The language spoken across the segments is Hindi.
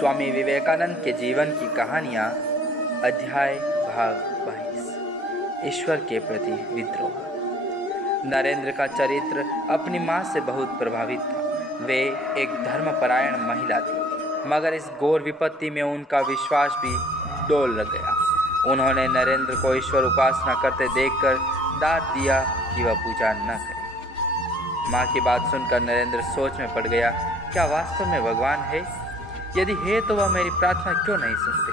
स्वामी विवेकानंद के जीवन की कहानियाँ। अध्याय भाग 22। ईश्वर के प्रति विद्रोह। नरेंद्र का चरित्र अपनी माँ से बहुत प्रभावित था। वे एक धर्मपरायण महिला थी, मगर इस घोर विपत्ति में उनका विश्वास भी डोल लग गया। उन्होंने नरेंद्र को ईश्वर उपासना करते देखकर डांट दिया कि वह पूजा न करे। माँ की बात सुनकर नरेंद्र सोच में पड़ गया, क्या वास्तव में भगवान है? यदि है तो वह मेरी प्रार्थना क्यों नहीं सुनते?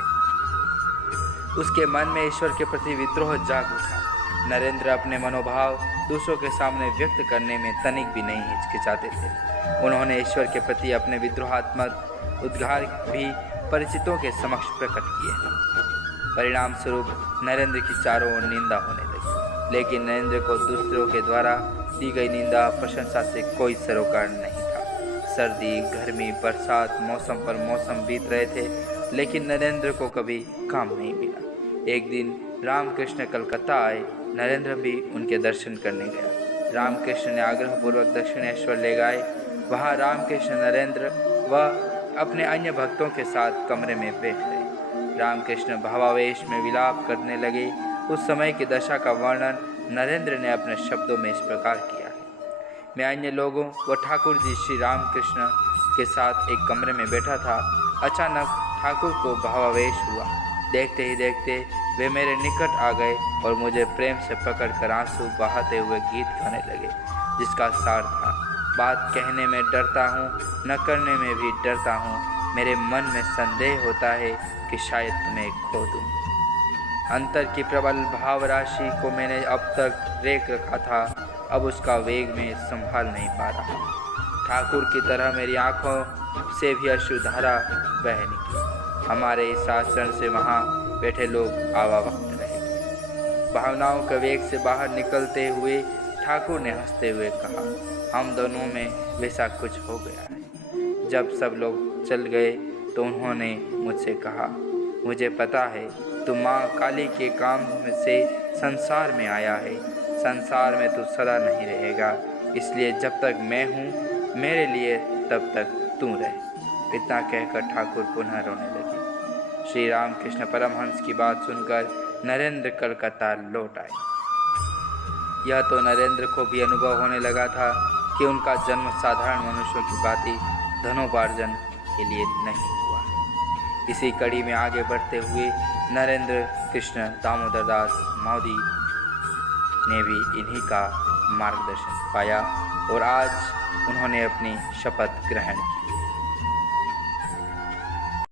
उसके मन में ईश्वर के प्रति विद्रोह जाग उठा। नरेंद्र अपने मनोभाव दूसरों के सामने व्यक्त करने में तनिक भी नहीं हिचकिचाते थे। उन्होंने ईश्वर के प्रति अपने विद्रोहात्मक उद्गार भी परिचितों के समक्ष प्रकट किए। परिणाम स्वरूप नरेंद्र की चारों ओर निंदा होने लगी, लेकिन नरेंद्र को दूसरों के द्वारा दी गई निंदा प्रशंसा से कोई सरोकार नहीं था। सर्दी, गर्मी, बरसात, मौसम पर मौसम बीत रहे थे, लेकिन नरेंद्र को कभी काम नहीं मिला। एक दिन रामकृष्ण कलकत्ता आए। नरेंद्र भी उनके दर्शन करने गया। रामकृष्ण ने आग्रहपूर्वक दक्षिणेश्वर ले गए। वहाँ रामकृष्ण, नरेंद्र व अपने अन्य भक्तों के साथ कमरे में बैठ गए। रामकृष्ण भावावेश में विलाप करने लगे। उस समय की दशा का वर्णन नरेंद्र ने अपने शब्दों में इस प्रकार किया है। मैं अन्य लोगों व ठाकुर जी श्री रामकृष्ण के साथ एक कमरे में बैठा था। अचानक ठाकुर को भावावेश हुआ। देखते ही देखते वे मेरे निकट आ गए और मुझे प्रेम से पकड़कर आंसू बहाते हुए गीत गाने लगे, जिसका सार था, बात कहने में डरता हूँ, न करने में भी डरता हूँ। मेरे मन में संदेह होता है कि शायद तुम्हें खो दूँ। अंतर की प्रबल भाव राशि को मैंने अब तक रेख रखा था, अब उसका वेग में संभाल नहीं पा रहा। ठाकुर की तरह मेरी आंखों से भी अश्रुधारा बह निकली। हमारे इस आचरण से वहाँ बैठे लोग आवावक्त रहे। भावनाओं के वेग से बाहर निकलते हुए ठाकुर ने हंसते हुए कहा, हम दोनों में वैसा कुछ हो गया है। जब सब लोग चल गए तो उन्होंने मुझसे कहा, मुझे पता है तू माँ काली के काम से संसार में आया है। संसार में तू सदा नहीं रहेगा, इसलिए जब तक मैं हूँ मेरे लिए तब तक तू रह। इतना कहकर ठाकुर पुनः रोने लगे। श्री रामकृष्ण परमहंस की बात सुनकर नरेंद्र कलकत्ता लौट आए। यह तो नरेंद्र को भी अनुभव होने लगा था कि उनका जन्म साधारण मनुष्यों की भांति धनोपार्जन के लिए नहीं हुआ है। इसी कड़ी में आगे बढ़ते हुए नरेंद्र कृष्ण दामोदर दास मोदी ने भी इन्हीं का मार्गदर्शन पाया और आज उन्होंने अपनी शपथ ग्रहण की।